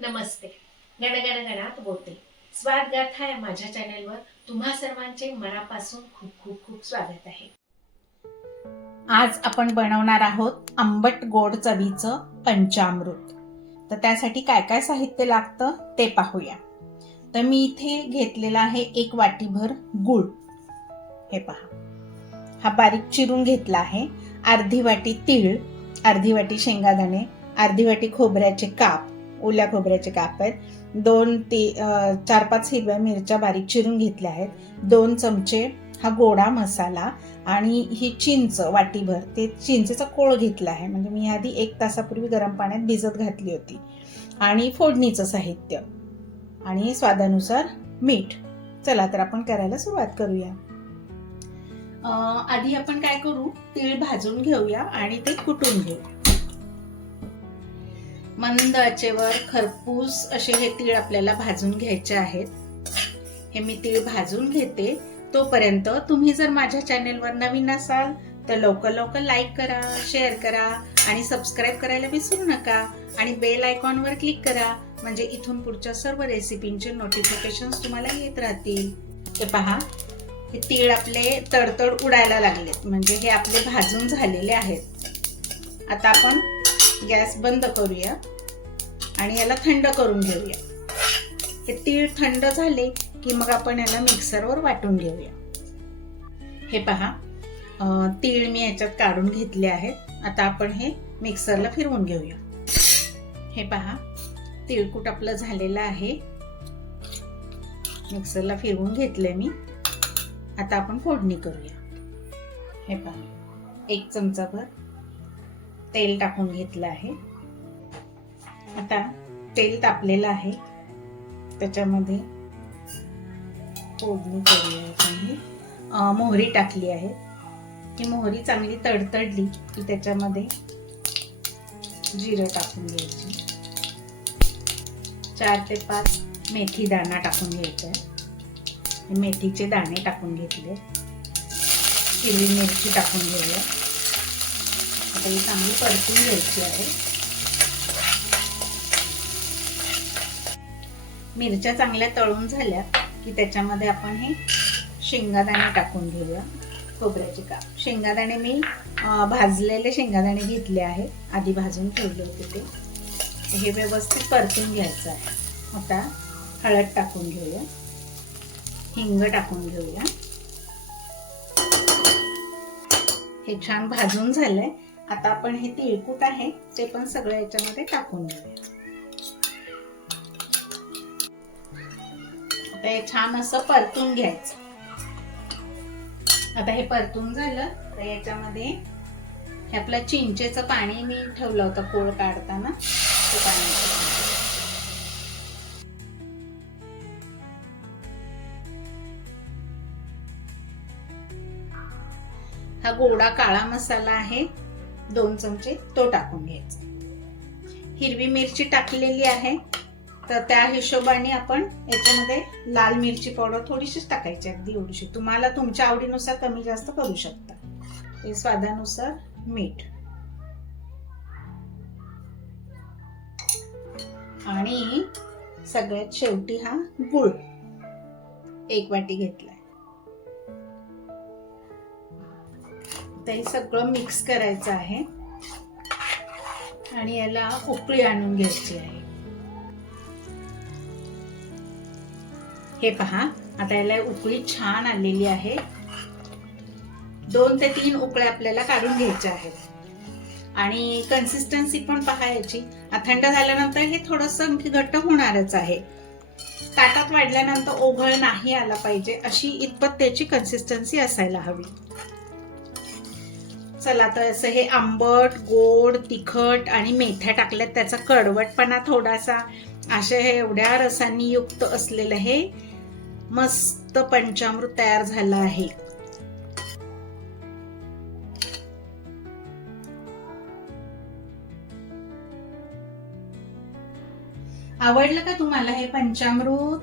नमस्ते. गणगण गणात बोलते. स्वागत आहे माझ्या चॅनलवर. तुम्हा सर्वांचे मनापासून खूप खूप खूप स्वागत आहे. आज आपण बनवणार आहोत आंबट गोड चवीचं पंचामृत. तर त्यासाठी काय काय साहित्य लागतं ते पाहूया. तर मी इथे घेतलेला आहे 1 वाटीभर गूळ. हे पहा, हा बारीक चिरून घेतला आहे. अर्धी वाटी तीळ, अर्धी वाटी शेंगादाणे, अर्धी वाटी खोबऱ्याचे काप, ओल्या खोबऱ्याचे काप आहेत. 4-5 हिरव्या मिरच्या बारीक चिरून घेतल्या आहेत. 2 चमचे हा गोडा मसाला आणि ही चिंच वाटीभर, ते चिंचेचा कोळ घेतला आहे. म्हणजे मी आधी 1 तासापूर्वी गरम पाण्यात भिजत घातली होती. आणि फोडणीचं साहित्य आणि स्वादानुसार मीठ. चला तर आपण करायला सुरुवात करूया. आधी आपण काय करू, तीळ भाजून घेऊया आणि ते कुटून घेऊ. मंद आचेवर खरपूस असे हे तीळ आपल्याला भाजून घ्यायचे आहेत. हे मी तीळ भाजून घेते. तोपर्यंत तुम्ही जर माझ्या चॅनेलवर नवीन असाल तर लवकर लाईक करा, शेअर करा आणि सबस्क्राईब करायला विसरू नका. आणि बेल आयकॉनवर क्लिक करा, म्हणजे इथून पुढच्या सर्व रेसिपींचे नोटिफिकेशन्स तुम्हाला येत राहतील. हे पहा, हे तीळ आपले तडतड उडायला लागलेत, म्हणजे हे आपले भाजून झालेले आहेत. आता आपण गॅस बंद करूया आणि याला थंड करून घेऊया. हे तीळ थंड झाले की मग आपण याला मिक्सरवर वाटून घेऊया. हे पहा, तीळ मी याच्यात काढून घेतले आहेत. आता आपण हे मिक्सरला फिरवून घेऊया. हे पहा, तिळकूट आपलं झालेलं आहे. मिक्सरला फिरवून घेतले मी. आता आपण फोडणी करूया. हे पहा, 1 चमचाभर तेल टाकून घेतलं आहे. आता तेल तापलेलं आहे, त्याच्यामध्ये फोडणी करूया. आपण मोहरी टाकली आहे. ही मोहरी चांगली तडतडली की त्याच्यामध्ये जिरं टाकून घ्यायची. 4 ते 5 मेथी दाणा टाकून घ्यायचा आहे. मेथीचे दाणे टाकून घेतले. हिरवी मिरची टाकून घेऊया. आता ही चांगली परतून घ्यायची आहे. मिरच्या चांगल्या तळून झाल्या की त्याच्यामध्ये आपण हे शेंगादाणे टाकून घेऊया. खोबऱ्याचे काप. शेंगादाणे मी भाजलेले शेंगादाणे घेतले आहे, आधी भाजून ठेवले होते ते. हे व्यवस्थित परतून घ्यायचं आहे. आता हळद टाकून घेऊया, हिंग टाकून घेऊया. हे छान भाजून झालंय. आता आपण हे तिळकूट आहे ते पण सगळं याच्यामध्ये टाकून घेऊया. आता हे छान असं परतून घ्यायचं. आता हे परतून झालं तर याच्यामध्ये हे आपलं चिंचेचं पाणी मी ठेवलं होतं कोळ काढताना, ते पाणी. हा गोडा काळा मसाला आहे, 2 चमचे, तो टाकून घ्यायचा. हिरवी मिरची टाकलेली आहे, तर त्या हिशोबाने आपण याच्यामध्ये लाल मिरची पावडर थोडीशीच टाकायची, अगदी एवढीशी. तुम्हाला तुमच्या आवडीनुसार कमी जास्त करू शकता. हे स्वादानुसार मीठ आणि सगळ्यात शेवटी हा गूळ 1 वाटी घेतलाय. ते सगळं मिक्स करायचं आहे आणि याला उकळी आणून घ्यायची आहे. हे पहा, आता याला उकळी छान आलेली आहे. 2 ते 3 उकळ्या आपल्याला काढून घ्यायच्या आहेत. आणि कन्सिस्टन्सी पण पहायची. थंड झाल्यानंतर हे थोडंसं घट्ट होणारच आहे. ताटात वाढल्यानंतर ओघळ नाही आला पाहिजे, अशी इतपत त्याची कन्सिस्टन्सी असायला हवी. चला, तर असं हे आंबट, गोड, तिखट आणि मेथ्या टाकल्यात, त्याचा कडवटपणा थोडासा, अशा हे एवढ्या रसांनी युक्त असलेलं हे मस्त पंचामृत तयार झालं आहे. आवडलं का तुम्हाला हे पंचामृत?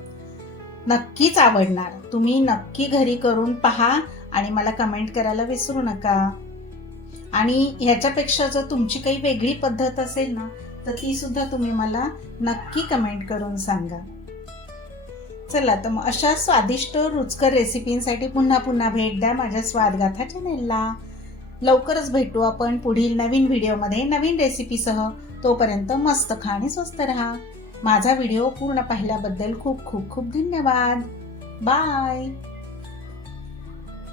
नक्कीच आवडणार. तुम्ही नक्की घरी करून पहा आणि मला कमेंट करायला विसरू नका. आणि ह्याच्यापेक्षा जर तुमची काही वेगळी पद्धत असेल ना, तर ती सुद्धा तुम्ही मला नक्की कमेंट करून सांगा. चला तर मग अशा स्वादिष्ट रुचकर रेसिपींसाठी पुन्हा पुन्हा भेट द्या माझ्या स्वादगाथा चॅनेलला. लवकरच भेटू आपण पुढील नवीन व्हिडिओमध्ये नवीन रेसिपीसह. तोपर्यंत मस्त खा आणि स्वस्त राहा. माझा व्हिडिओ पूर्ण पाहिल्याबद्दल खूप खूप खूप धन्यवाद. बाय.